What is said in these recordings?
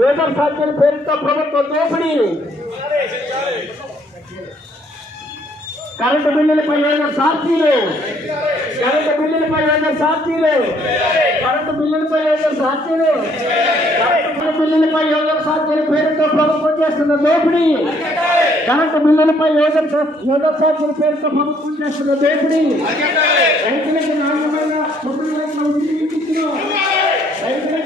User ఛార్జీల పేరుతో ప్రభుత్వ దోపిడీ, కరెంటు బిల్లులపై యూజర్ ఛార్జీలు, కరెంటు బిల్లులపై యూజర్ ఛార్జీలు, కరెంటు బిల్లులపై యూజర్ ఛార్జీలు, కరెంటు బిల్లులపై యూజర్ ఛార్జీల పేరుతో ప్రభుత్వం చేస్తున్న దోపిడీ, కరెంటు బిల్లులపై యూజర్ ఛార్జీల పేరుతో ప్రభుత్వం చేస్తున్న దోపిడీ, రైతులకు నాణ్యమైన రైతులకు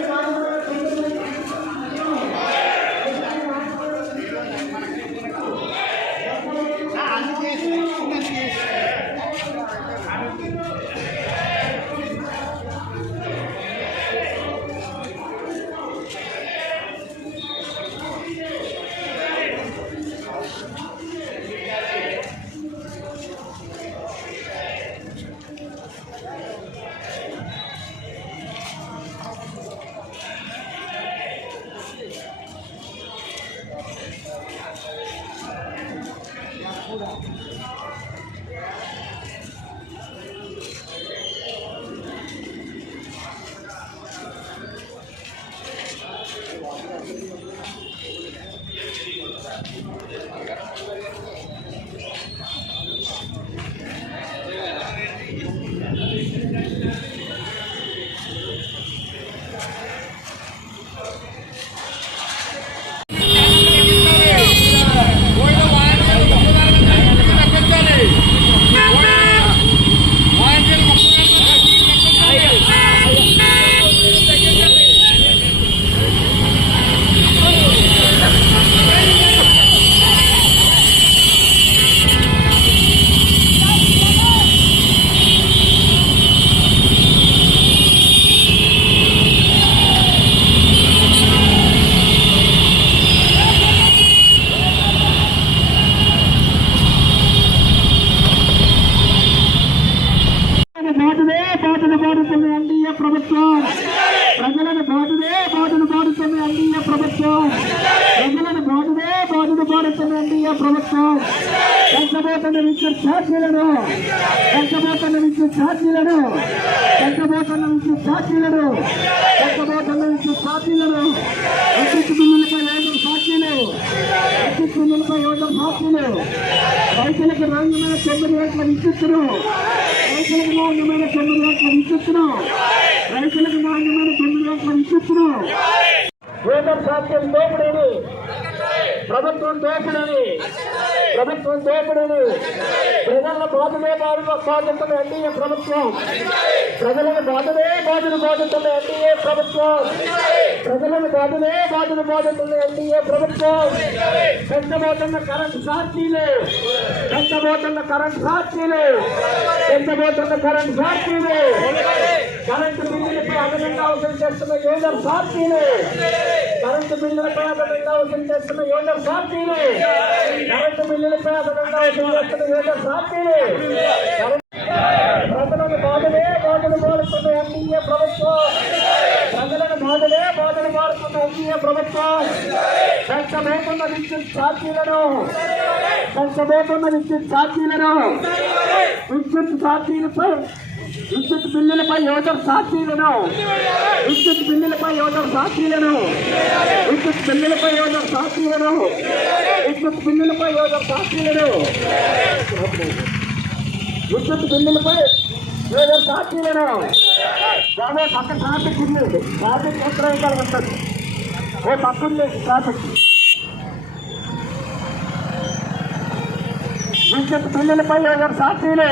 ఎన్డీఏ ప్రభుత్వం, ప్రజలను బాటును బాడుతున్న ఎన్డీఏ ప్రభుత్వం, ప్రజలను బాటును బాడుతున్న ఎన్డీఏ ప్రభుత్వం, పెంచబోతున్న విద్యుత్ ఛార్జీలను, పెంచబోతున్న విద్యుత్ ఛార్జీలను, పెంచబోతున్న విద్యుత్ ఛార్జీలను, పెంచబోతున్న విద్యుత్ ఛార్జీలను, విద్యుత్ బిల్లులపై యూజర్ ఛార్జీలు, విద్యుత్ బిల్లులపై యూజర్ ఛార్జీలు, రైతులకు నాణ్యమైన 9 గంటల విద్యుత్తును, రైతులకు నాణ్యమైన 9 గంటల విద్యుత్తును, రైతులకు నాణ్యమైన 9 గంటల విద్యుత్తును, యూజర్ ఛార్జీల దోపిడీని, ప్రభుత్వం దోపిడీని, ప్రభుత్వం దోపిడీని, ప్రజలను బాధితున్న ఎన్డీఏ ప్రభుత్వం, ప్రజలను బాధితున్న ఎన్డీఏ ప్రభుత్వం, ప్రజలను బాధితున్న ఎన్డీఏ ప్రభుత్వం, పెంచబోతున్న కరెంట్ ఛార్జీలు, పెంచబోతున్న కరెంట్ ఛార్జీలు, పెంచబోతున్న కరెంట్ ఛార్జీలు, కరెంటు బిల్లులపై అదనంగా వసూలు చేస్తున్న యూజర్ ఛార్జీలు, కరెంటు బిల్లులపై అదనంగా వసూలు చేస్తున్న యూజర్ ఛార్జీలు, కరెంటు బిల్లులపై అదనంగా వసూలు చేస్తున్న యూజర్ ఛార్జీలు, ప్రజలను బాధను మారుతున్న ఎన్డీఏ ప్రభుత్వం, ప్రజలను బాధను మారుతున్న ఎన్డీఏ ప్రభుత్వం, పెంచబోతున్న విద్యుత్ ఛార్జీలను, విద్యుత్ ఛార్జీలపై, విద్యుత్ బిల్లులపై యూజర్ ఛార్జీలను, విద్యుత్ బిల్లులపై యూజర్ ఛార్జీలను, విద్యుత్ బిల్లులపై యూజర్ ఛార్జీలను, విద్యుత్ బిల్లులపై యూజర్ ఛార్జీలను, విద్యుత్ బిల్లులపై యూజర్ ఛార్జీలను, బాగా పక్క ట్రాఫిక్ ఉంది, ట్రాఫిక్ ఉత్తరాయికాలు ఉంటుంది, ఓ పక్కుంది ట్రాఫిక్, విద్యుత్ బిల్లులపై యూజర్ ఛార్జీలు.